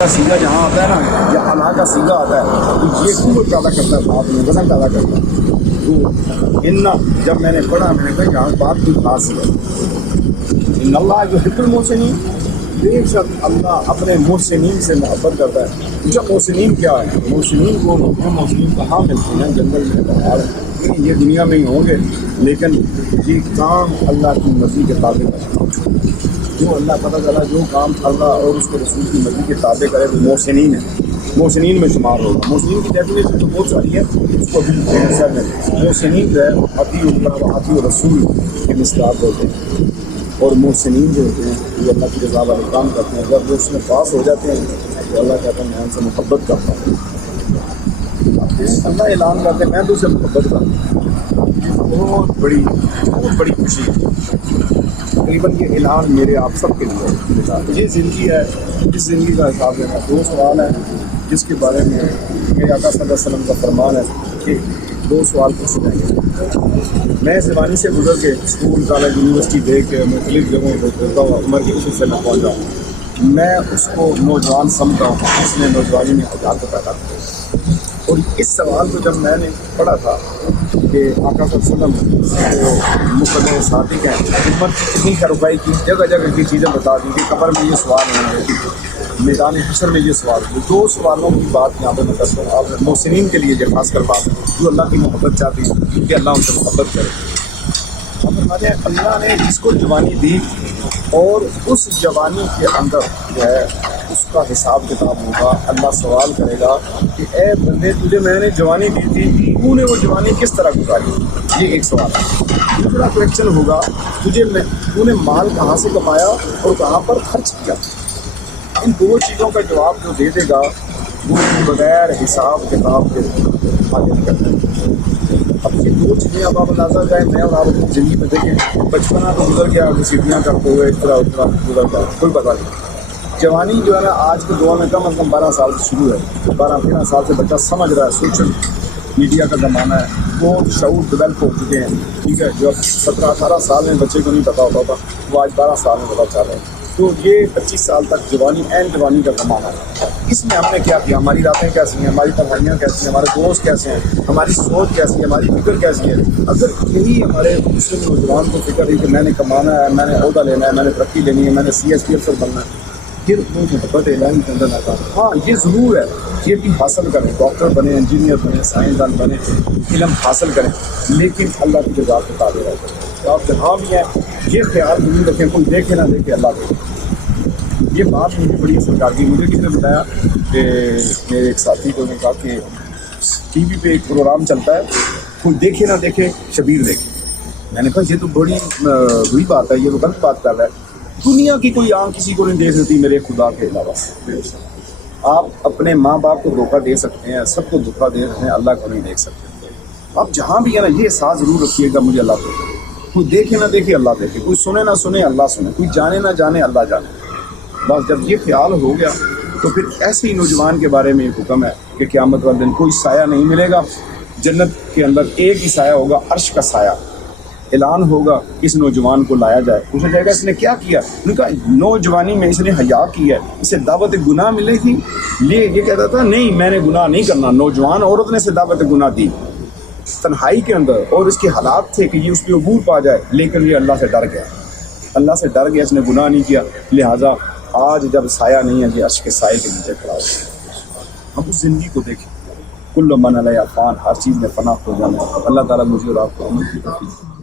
سیگا جہاں آتا ہے نا یا اللہ کا سیگا آتا ہے تو یہ قوت پیدا کرتا ہے، بات میں وزن پیدا کرتا ہے۔ تو ان جب میں نے پڑھا میں نے کہا یہاں بات کی خاص ہے، ان اللہ یحب المحسنین، بے شک اللہ اپنے محسنین سے محبت کرتا ہے۔ جب محسنین کیا ہے؟ محسنین کو محسنین کہاں ملتے ہیں؟ جنگل میں، پہاڑ، یہ دنیا میں ہی ہوں گے، لیکن یہ کام اللہ کی مرضی کے تابع کرنا، جو اللہ پتہ چلا جو کام اللہ اور اس کے رسول کی مرضی کے تابع کرے وہ محسنین ہے، محسنین میں شمار ہوگا۔ محسنین کی ڈیفینیشن تو بہت ساری ہے، اس کو بھی محسنین جو ہے اطیع اللہ و اطیع رسول کے مصداق ہوتے ہیں، اور محسنین جو ہوتے ہیں وہ اللہ کی رضا والے کام کرتے ہیں۔ جب وہ اس میں پاس ہو جاتے ہیں تو اللہ کہتا ہے میں ان سے محبت کرتا ہوں، اللہ اعلان کرتے ہیں میں تو اسے محبت کرتا ہوں۔ بہت بڑی خوشی ہے، تقریباً یہ اعلان میرے آپ سب کے لیے ہے۔ یہ زندگی ہے، اس زندگی کا حساب لینا۔ دو سوال ہیں جس کے بارے میں میرے آقا صلی اللہ علیہ وسلم کا فرمان ہے کہ دو سوال پوچھے جائیں گے۔ میں زبانی سے گزر کے اسکول کالج یونیورسٹی دیکھ کے مختلف جگہوں پہ پھرتا ہوں، عمر کی خوشی سے میں پہنچا ہوں، میں اس کو نوجوان سمجھتا ہوں جس نے نوجوانی میں حجات کو پیدا کیا۔ اور اس سوال کو جب میں نے پڑھا تھا کہ آقا صلی اللہ علیہ وسلم جو مقدر صادق ہیں، امت کی کتنی خیرخواہی کی، جگہ جگہ کی چیزیں بتا دی کہ قبر میں یہ سوال ہونا ہے، میدان حشر میں یہ سوال ہوئی۔ دو سوالوں کی بات یہاں پہ میں کرتا ہوں، آپ محسنین کے لیے یہ خاص کر بات ہے جو اللہ کی محبت چاہتی ہیں کہ اللہ ان سے محبت کرے۔ اب ہمارے اللہ نے جس کو جوانی دی اور اس جوانی کے اندر جو ہے اس کا حساب کتاب ہوگا، اللہ سوال کرے گا کہ اے بندے تجھے میں نے جوانی دی تھی، تو نے وہ جوانی کس طرح گزاری؟ یہ ایک سوال ہے۔ دوسرا کویشچن ہوگا تو نے مال کہاں سے کمایا اور کہاں پر خرچ کیا؟ ان دو چیزوں کا جواب جو دے دے گا وہ بغیر حساب کتاب کے آگے نہیں کرتا ہے۔ اب یہ دو چیزیں اب آپ اندازہ جائیں، میں اور آپ اپنی زندگی میں دیکھیں، بچپنا تو گزر گیا، سیڑھیاں کرتے ہوئے اتنا گزر گیا، کوئی پتہ نہیں۔ جوانی جو ہے نا آج کے دور میں کم از کم 12 سال سے شروع ہے، 12-13 سال سے بچہ سمجھ رہا ہے، سوشل میڈیا کا زمانہ ہے، بہت شعور ڈیولپ ہو چکے ہیں، ٹھیک ہے۔ جو 17-18 سال میں بچے کو نہیں پتا ہوتا تھا وہ آج 12 سال میں پتا چل رہا ہے۔ تو یہ 25 سال تک جوانی عین جوانی کا زمانہ ہے۔ اس میں ہم نے کیا کیا؟ ہماری راتیں کیسی ہیں، ہماری تنہائیاں کیسی ہیں، ہمارے دوست کیسے ہیں، ہماری سوچ کیسی ہے، ہماری فکر کیسی ہے۔ اگر یہی ہمارے مسلم نوجوان کو فکر ہے کہ میں نے کمانا ہے، میں نے عہدہ لینا ہے، میں نے ترقی لینی ہے، میں نے CSP افسر بننا ہے، پھر وہ محبت الہی کے اندر آتا ہے۔ ہاں یہ ضرور ہے یہ بھی حاصل کریں، ڈاکٹر بنے، انجینئر بنے، سائنسدان بنے، علم حاصل کریں، لیکن اللہ کی رضا کے تابع رہیں۔ آپ جہاں بھی ہیں یہ خیال ضرور رکھیں، کوئی دیکھے نہ دیکھے اللہ دیکھے۔ یہ بات مجھے بڑی اثر کر گئی۔ مجھے کس نے بتایا کہ میرے ایک ساتھی کو نے کہا کہ ٹی وی پہ ایک پروگرام چلتا ہے، کوئی دیکھے نہ دیکھے شبیر دیکھے۔ میں نے کہا یہ تو بڑی بری بات ہے، یہ تو غلط بات کر رہا ہے۔ دنیا کی کوئی آنکھ کسی کو نہیں دیکھ سکتی میرے خدا کے علاوہ۔ آپ اپنے ماں باپ کو دھوکہ دے سکتے ہیں، سب کو دھوکہ دے سکتے ہیں، اللہ کو نہیں دیکھ سکتے۔ آپ جہاں بھی ہیں نا یہ احساس ضرور رکھیے گا مجھے اللہ دیکھے، کوئی دیکھے نہ دیکھے اللہ دیکھے، کوئی سنے نہ سنے اللہ سنے، کوئی جانے نہ جانے اللہ جانے۔ بس جب یہ خیال ہو گیا تو پھر ایسے ہی نوجوان کے بارے میں ایک حکم ہے کہ قیامت والے دن کوئی سایہ نہیں ملے گا، جنت کے اندر ایک ہی سایہ ہوگا، عرش کا سایہ۔ اعلان ہوگا اس نوجوان کو لایا جائے، پوچھا جائے گا اس نے کیا کیا؟ ان کا نوجوانی میں اس نے حیا کی ہے، اسے دعوت گناہ ملے تھی، یہ کہتا تھا نہیں میں نے گناہ نہیں کرنا۔ نوجوان عورت نے اسے دعوت گناہ دی تنہائی کے اندر، اور اس کے حالات تھے کہ یہ اس پہ عبور پا جائے، لیکن یہ اللہ سے ڈر گیا، اللہ سے ڈر گیا، اس نے گناہ نہیں کیا، لہٰذا آج جب سایہ نہیں ہے یہ عرش کے سائے کے نیچے کھڑا ہو۔ ہم اس زندگی کو دیکھیں، کل من علیہا فان، ہر چیز میں فنا ہو جانا ہے۔ اللہ تعالیٰ مجھے اور آپ کو عمل کی توفیق دے۔